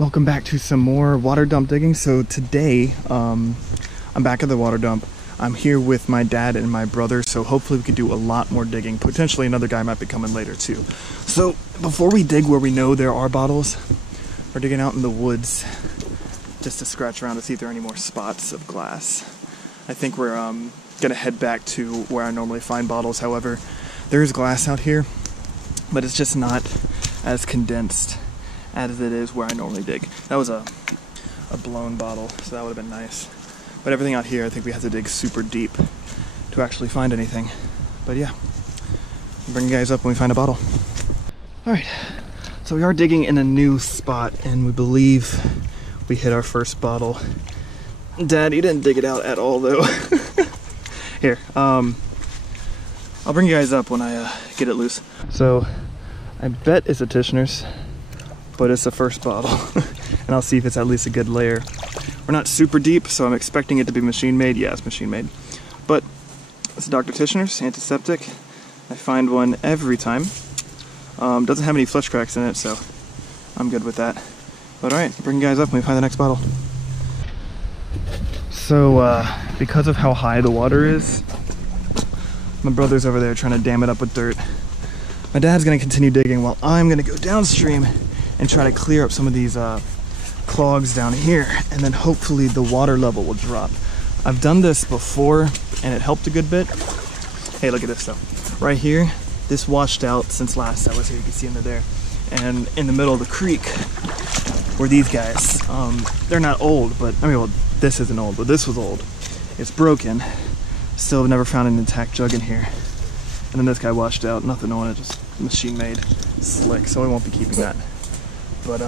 Welcome back to some more water dump digging. So today, I'm back at the water dump. I'm here with my dad and my brother, so hopefully we can do a lot more digging. Potentially another guy might be coming later too. So before we dig where we know there are bottles, we're digging out in the woods just to scratch around to see if there are any more spots of glass. I think we're gonna head back to where I normally find bottles. However, there's glass out here, but it's just not as condensed as it is where I normally dig. That was a blown bottle, so that would have been nice. But everything out here, I think we have to dig super deep to actually find anything. But yeah, I'll bring you guys up when we find a bottle. All right, so we are digging in a new spot, and we believe we hit our first bottle. Dad, you didn't dig it out at all though. Here, I'll bring you guys up when I get it loose. So I bet it's a Tishner's, but it's the first bottle. And I'll see if it's at least a good layer. We're not super deep, so I'm expecting it to be machine made. Yeah, it's machine made. But it's a Dr. Tishner's antiseptic. I find one every time. Doesn't have any flesh cracks in it, so I'm good with that. But alright, bring you guys up when we find the next bottle. So, because of how high the water is, my brother's over there trying to dam it up with dirt. My dad's gonna continue digging while I'm gonna go downstream and try to clear up some of these clogs down here, and then hopefully the water level will drop. I've done this before and it helped a good bit. Hey, look at this though. Right here, this washed out since last I was here. You can see into there. And in the middle of the creek were these guys. They're not old, but I mean, well, this isn't old, but this was old. It's broken. Still have never found an intact jug in here. And then this guy washed out, nothing on it, just machine made, slick, so we won't be keeping that. But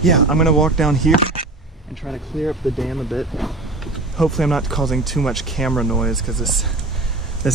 yeah, I'm gonna walk down here and try to clear up the dam a bit. Hopefully I'm not causing too much camera noise, because this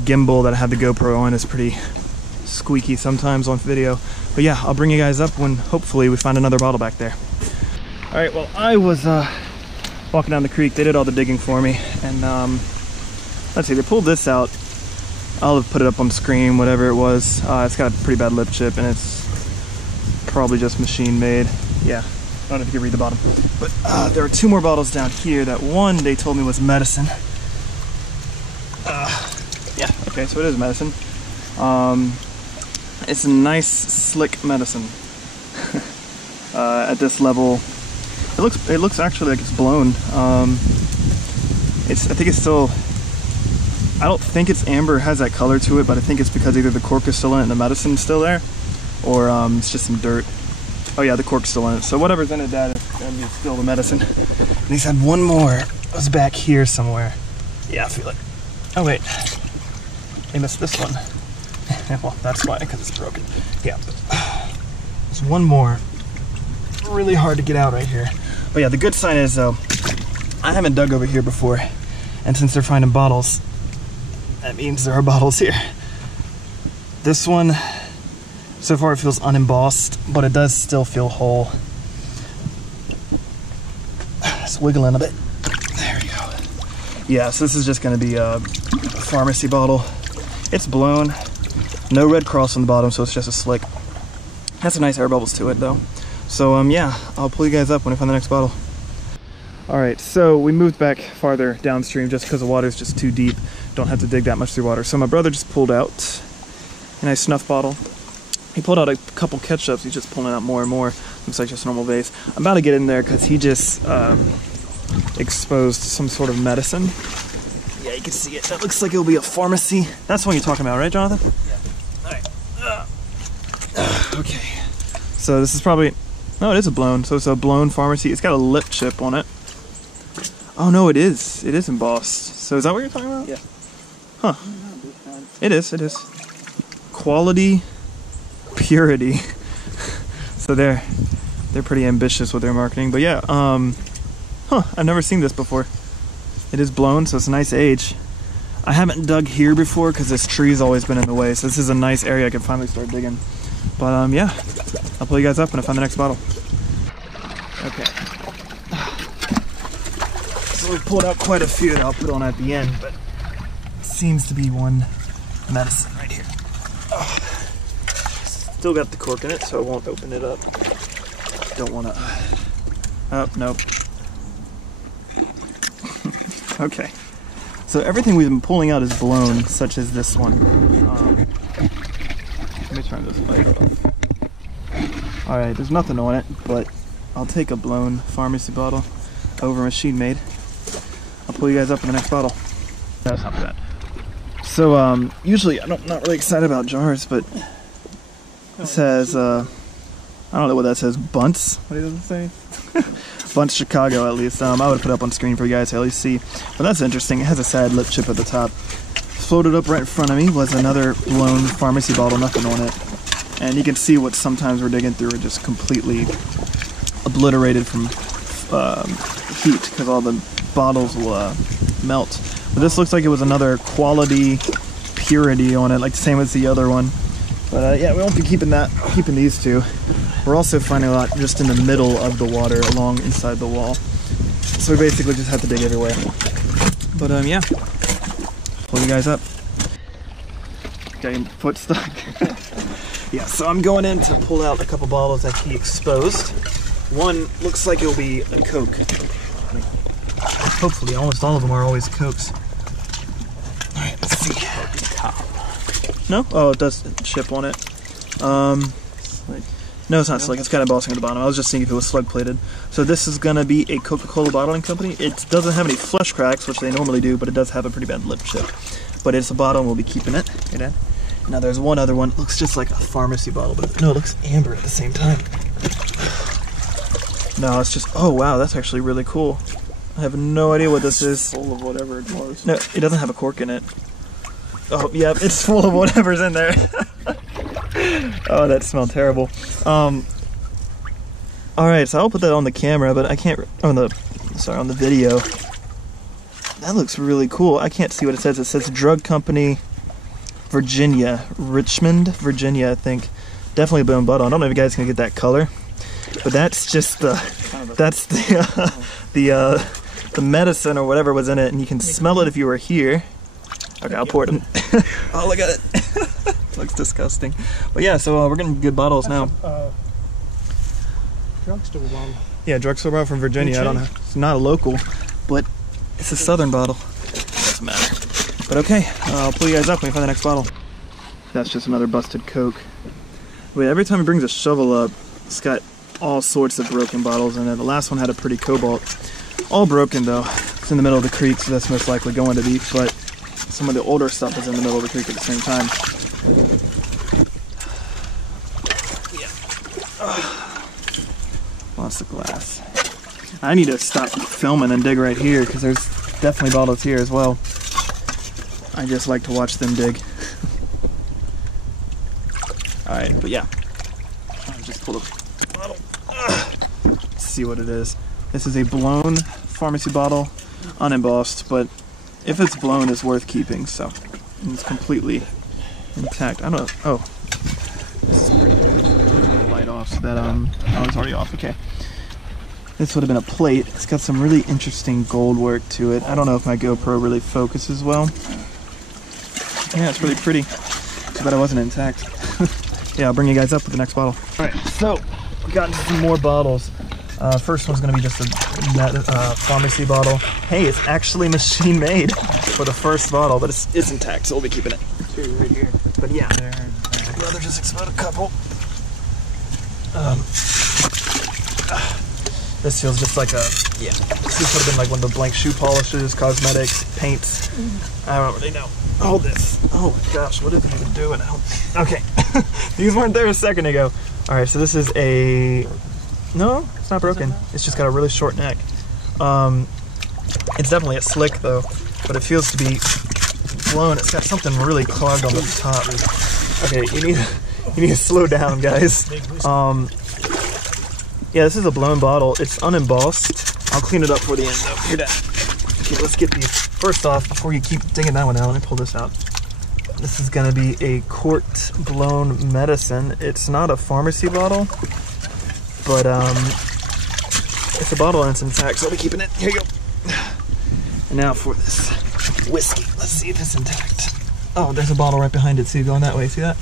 gimbal that I have the GoPro on is pretty squeaky sometimes on video. But yeah, I'll bring you guys up when hopefully we find another bottle back there. All right, well, I was walking down the creek. They did all the digging for me, and let's see, they pulled this out. I'll have put it up on the screen, whatever it was. It's got a pretty bad lip chip, and it's probably just machine made. Yeah, I don't know if you can read the bottom. But there are two more bottles down here. That one they told me was medicine. Yeah, okay, so it is medicine. It's a nice, slick medicine. At this level, it looks actually like it's blown. I think it's still. I don't think it's amber, it has that color to it, but I think it's because either the cork is still in it and the medicine's still there, or it's just some dirt. Oh yeah, the cork's still in it. So whatever's in it, Dad, is gonna be still the medicine. And he said one more. It was back here somewhere. Yeah, I feel it. Oh wait, they missed this one. Well, that's why, because it's broken. Yeah, but there's one more. Really hard to get out right here. But yeah, the good sign is though, I haven't dug over here before, and since they're finding bottles, that means there are bottles here. This one, so far it feels unembossed, but it does still feel whole. It's wiggling a bit. There we go. Yeah, so this is just gonna be a pharmacy bottle. It's blown. No red cross on the bottom, so it's just a slick. Has some nice air bubbles to it though. So yeah, I'll pull you guys up when I find the next bottle. All right, so we moved back farther downstream just because the water's just too deep. Don't have to dig that much through water. So my brother just pulled out a nice snuff bottle. He pulled out a couple ketchups. He's just pulling out more and more. Looks like just a normal vase. I'm about to get in there because he just exposed some sort of medicine. Yeah, you can see it. That looks like it'll be a pharmacy. That's what you're talking about, right, Jonathan? Yeah. All right. Okay. So this is probably, no, it is a blown. So it's a blown pharmacy. It's got a lip chip on it. Oh no, it is. It is embossed. So is that what you're talking about? Yeah. Huh. It is. Quality, purity. So they're pretty ambitious with their marketing. But yeah, I've never seen this before. It is blown, so it's a nice age. I haven't dug here before because this tree's always been in the way. So this is a nice area I can finally start digging. But yeah, I'll pull you guys up when I find the next bottle. Okay. So we've pulled out quite a few that I'll put on at the end, but it seems to be one medicine right here. Still got the cork in it, so I won't open it up. don't want to. Oh, nope. Okay. So everything we've been pulling out is blown, such as this one. Let me turn this light off. Alright, there's nothing on it, but I'll take a blown pharmacy bottle over machine made. I'll pull you guys up in the next bottle. That's not bad. So, usually I'm not really excited about jars, but this has, I don't know what that says, Bunts? What does it say? Bunts Chicago, at least. I would put it up on screen for you guys to at least see. But that's interesting. It has a sad lip chip at the top. Floated up right in front of me was another blown pharmacy bottle, nothing on it. And you can see what sometimes we're digging through are just completely obliterated from heat, because all the bottles will melt. But this looks like it was another quality purity on it, like the same as the other one. But yeah, we won't be keeping these two. We're also finding a lot just in the middle of the water along inside the wall. So we basically just have to dig everywhere. But yeah, pull you guys up. Got your foot stuck. Yeah, so I'm going in to pull out a couple bottles that he exposed. One looks like it'll be a Coke. Hopefully, almost all of them are always Cokes. Alright, let's see. No? Oh, it does chip on it. No, it's not slug. It's got embossing at the bottom. I was just seeing if it was slug plated. So this is going to be a Coca-Cola bottling company. It doesn't have any flush cracks, which they normally do, but it does have a pretty bad lip chip. But it's a bottle, and we'll be keeping it. Hey, Dad. Now there's one other one. It looks just like a pharmacy bottle, but no, it looks amber at the same time. No, it's just, oh wow, that's actually really cool. I have no idea what this is. Full of whatever it was. No, it doesn't have a cork in it. Oh, yeah, it's full of whatever's in there. Oh, that smelled terrible. Alright, so I'll put that on the camera, but I can't, on the video. That looks really cool. I can't see what it says. It says Drug Company, Virginia. Richmond, Virginia, I think. Definitely a blown bottle. I don't know if you guys can get that color, but that's just the, that's the medicine or whatever was in it, and you can smell it if you were here. Okay, I'll pour it in. Oh, look at it. Looks disgusting. But yeah, so we're getting good bottles now. Drugstore bottle. Yeah, drugstore bottle from Virginia. I don't know. It's not a local, but it's a southern bottle. Doesn't matter. But okay, I'll pull you guys up when we find the next bottle. That's just another busted Coke. Wait, every time he brings a shovel up, it's got all sorts of broken bottles in it. The last one had a pretty cobalt. All broken though. It's in the middle of the creek, so that's most likely going to be, but some of the older stuff is in the middle of the creek at the same time. Lots of glass. I need to stop filming and dig right here, because there's definitely bottles here as well. I just like to watch them dig. Alright, but yeah. I'll just pull the bottle. Let's see what it is. This is a blown pharmacy bottle, unembossed, but if it's blown, it's worth keeping, so. And it's completely intact. I don't know. Oh. This is pretty good. Turn the light off so that, oh, it's already off. Okay. This would have been a plate. It's got some really interesting gold work to it. I don't know if my GoPro really focuses well. Yeah, it's really pretty. Too bad it wasn't intact. Yeah, I'll bring you guys up with the next bottle. Alright, so we got into some more bottles. First one's going to be just a pharmacy bottle. Hey, it's actually machine made for the first bottle, but it's intact, so we'll be keeping it. Two right here. But yeah, There. brother just exploded a couple. This feels just like a, yeah, this would have been like one of the blank shoe polishes, cosmetics, paints. I don't really know. Oh, this. Oh my gosh, what is it even doing? Okay, these weren't there a second ago. All right, so this is a, no, it's not broken. It's just got a really short neck. It's definitely a slick though, but it feels to be blown. It's got something really clogged on the top. Okay, you need to slow down, guys. Yeah, this is a blown bottle. It's unembossed. I'll clean it up for the end though. Here, Dad. Okay, let's get these. First off, before you keep digging that one out, let me pull this out. This is gonna be a quart blown medicine. It's not a pharmacy bottle, but it's a bottle and it's intact, so I'll be keeping it. Here you go. And now for this whiskey. Let's see if it's intact. Oh, there's a bottle right behind it, so you're going that way. See that?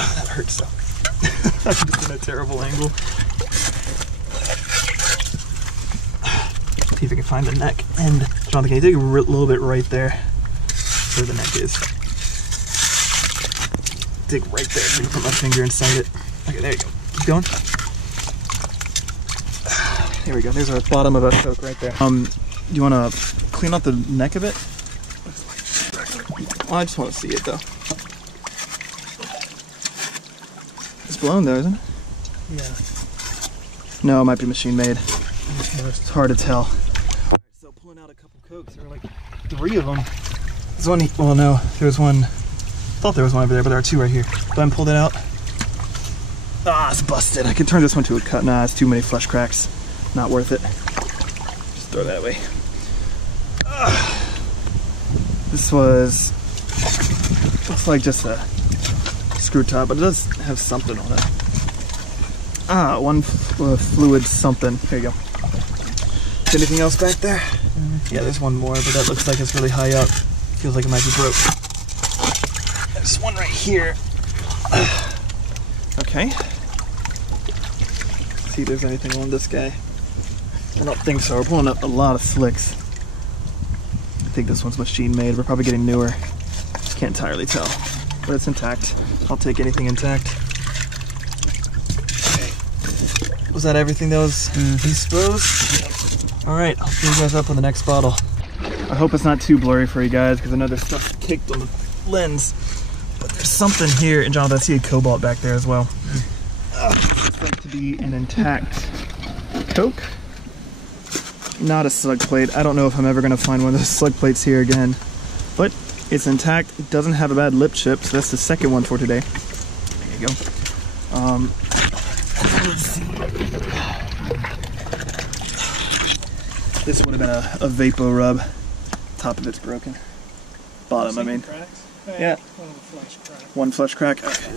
Oh, that hurts though. I'm just in a terrible angle. See if I can find the neck end. Jonathan, can you dig a little bit right there where the neck is? Dig right there so I can put my finger inside it. Okay, there you go. Keep going. There we go. There's our bottom of a Coke right there. Do you want to clean out the neck of it? Well, I just want to see it though. It's blown though, isn't it? Yeah. No, it might be machine made. It's hard to tell. So pulling out a couple Cokes, there were like 3 of them. There's one, well no, there was one, I thought there was one over there, but there are 2 right here. Go ahead and pull that out. Ah, it's busted. I could turn this one to a cut. Nah, it's too many flush cracks. Not worth it. Just throw that away. This was, looks like just a screw top, but it does have something on it. Ah, one fluid something. Here you go. Is anything else back there? Yeah, there's one more, but that looks like it's really high up. Feels like it might be broke. There's one right here. Okay. Let's see if there's anything on this guy. I don't think so. We're pulling up a lot of slicks. I think this one's machine made. We're probably getting newer. Just can't entirely tell. But it's intact. I'll take anything intact. Okay. Was that everything that was exposed? Alright, I'll see you guys up on the next bottle. I hope it's not too blurry for you guys because I know there's stuff caked on the lens. But there's something here, and Jonathan, I see a cobalt back there as well. Looks like to be an intact Coke. Not a slug plate. I don't know if I'm ever going to find one of those slug plates here again. But it's intact. It doesn't have a bad lip chip, so that's the second one for today. There you go. Let's see. This would have been a Vapo rub. Top of it's broken. Bottom, I mean. Cracks? Yeah. One flush crack. Okay.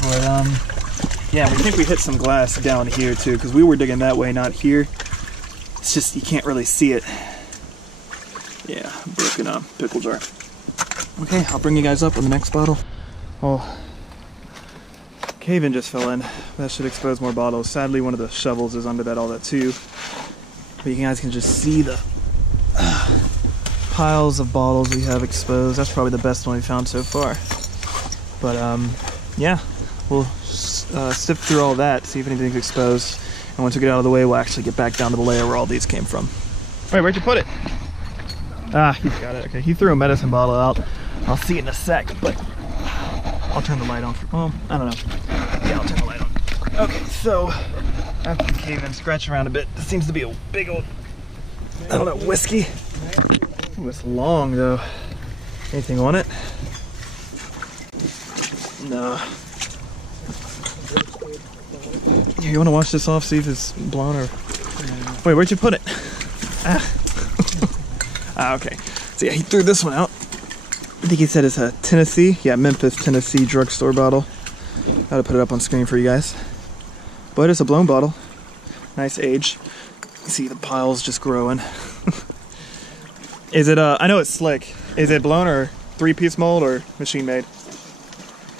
But yeah, we think we hit some glass down here too, because we were digging that way, not here. It's just you can't really see it. Yeah, broken pickle jar. Okay, I'll bring you guys up on the next bottle. Oh, cave-in just fell in. That should expose more bottles. Sadly, one of the shovels is under that all that too. But you guys can just see the piles of bottles we have exposed. That's probably the best one we found so far. But yeah, we'll sift through all that, see if anything's exposed. And once we get out of the way, we'll actually get back down to the layer where all these came from. Wait, where'd you put it? Ah, he's got it. Okay, he threw a medicine bottle out. I'll see it in a sec, but I'll turn the light on. Well, I don't know. Yeah, I'll turn the light on. Okay, so after the cave-in, scratch around a bit. This seems to be a big old, I don't know, whiskey. Ooh, it's long though. Anything on it? No. Here, you want to wash this off, see if it's blown or... Wait, where'd you put it? Ah. Ah, okay. So yeah, he threw this one out. I think he said it's a Tennessee. Yeah, Memphis, Tennessee drugstore bottle. Gotta put it up on screen for you guys. But it's a blown bottle. Nice age. You see the piles just growing. Is it, I know it's slick. Is it blown or 3-piece mold or machine made?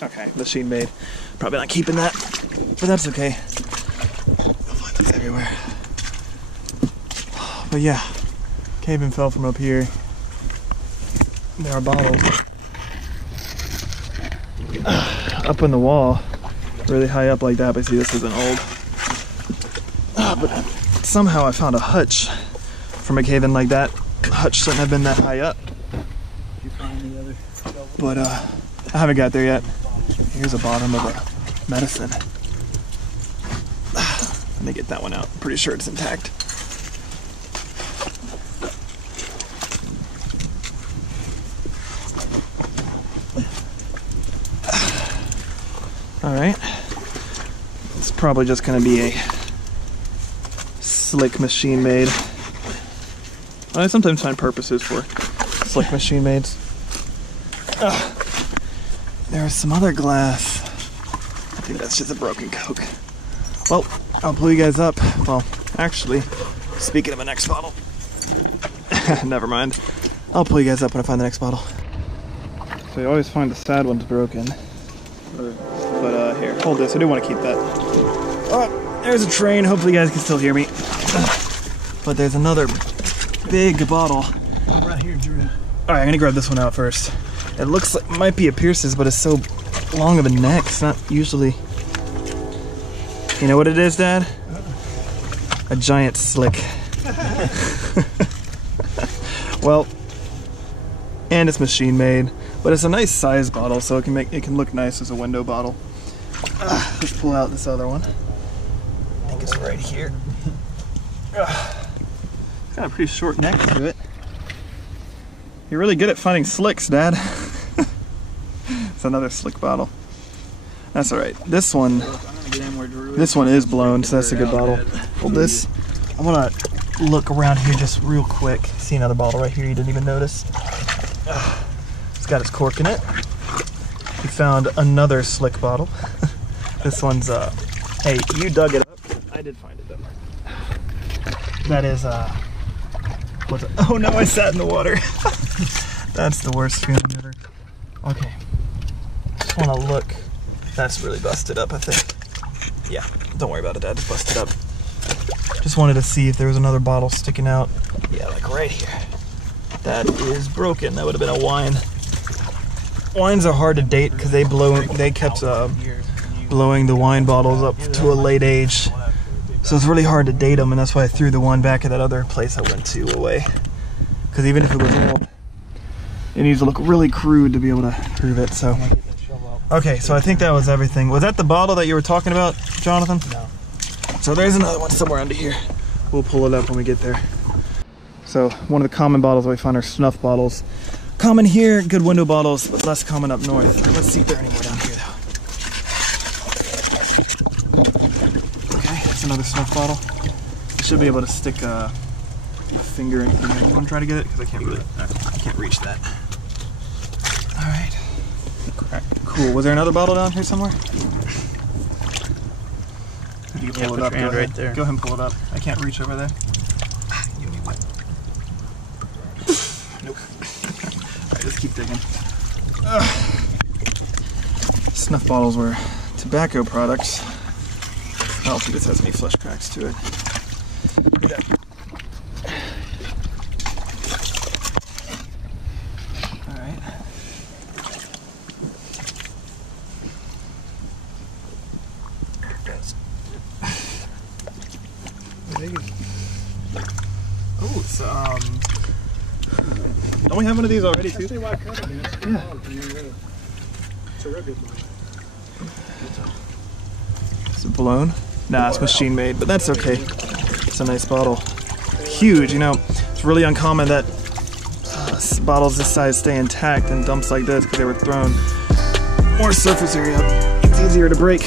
Okay, machine made. Probably not keeping that, but that's okay. I'll find these everywhere. But yeah, cave-in fell from up here. There are bottles up on the wall, really high up like that, but see, this isn't old. But somehow I found a hutch from a cave-in like that. The hutch shouldn't have been that high up. But I haven't got there yet. Here's the bottom of a medicine. Let me get that one out. I'm pretty sure it's intact. Alright. It's probably just going to be a slick machine made. I sometimes find purposes for slick machine mades. There's some other glass. I think that's just a broken Coke. Well, I'll pull you guys up. Well, actually, speaking of a next bottle. Never mind. I'll pull you guys up when I find the next bottle. So you always find the sad ones broken. Or But here, hold this. I do want to keep that. Oh, there's a train. Hopefully you guys can still hear me. But there's another big bottle. Right here, Drew. Alright, I'm gonna grab this one out first. It looks like it might be a Pierce's, but it's so long of a neck. It's not usually. You know what it is, Dad? A giant slick. Well, and it's machine made, but it's a nice size bottle, so it can look nice as a window bottle. Let's pull out this other one. I think it's right here. It's got a pretty short neck to it. You're really good at finding slicks, Dad. It's another slick bottle. That's all right. This one is blown, so that's a good bottle. Hold this. I want to look around here just real quick. See another bottle right here you didn't even notice. It's got its cork in it. We found another slick bottle. This one's, hey, you dug it up. I did find it though. That is, what's it? Oh no, I sat in the water. That's the worst feeling ever. Okay. Just want to look. That's really busted up, I think. Yeah, don't worry about it, Dad. Just busted up. Just wanted to see if there was another bottle sticking out. Yeah, like right here. That is broken. That would have been a wine. Wines are hard to date because they kept blowing the wine bottles up to a late age. So it's really hard to date them, and that's why I threw the one back at that other place I went to away. Because even if it was old, it needs to look really crude to be able to prove it. So, okay, so I think that was everything. Was that the bottle that you were talking about, Jonathan? No. So there's another one somewhere under here. We'll pull it up when we get there. So one of the common bottles that we find are snuff bottles. Common here, good window bottles, but less common up north. Let's see if there are any more down here though. Okay, that's another snuff bottle. You should be able to stick your finger in here. You want to try to get it? Because I can't reach that. All right. Cool. Was there another bottle down here somewhere? You can pull it up right there. Go ahead and pull it up. I can't reach over there. Give me one. Nope. Alright, let's keep digging. Snuff bottles were tobacco products. I don't think this has any flesh cracks to it. Alright. Oh, it's don't we have one of these already too? Yeah. It's a real good one. Is it blown? Nah, it's machine made, but that's okay. It's a nice bottle. Huge, you know. It's really uncommon that bottles this size stay intact in dumps like this because they were thrown. More surface area. It's easier to break.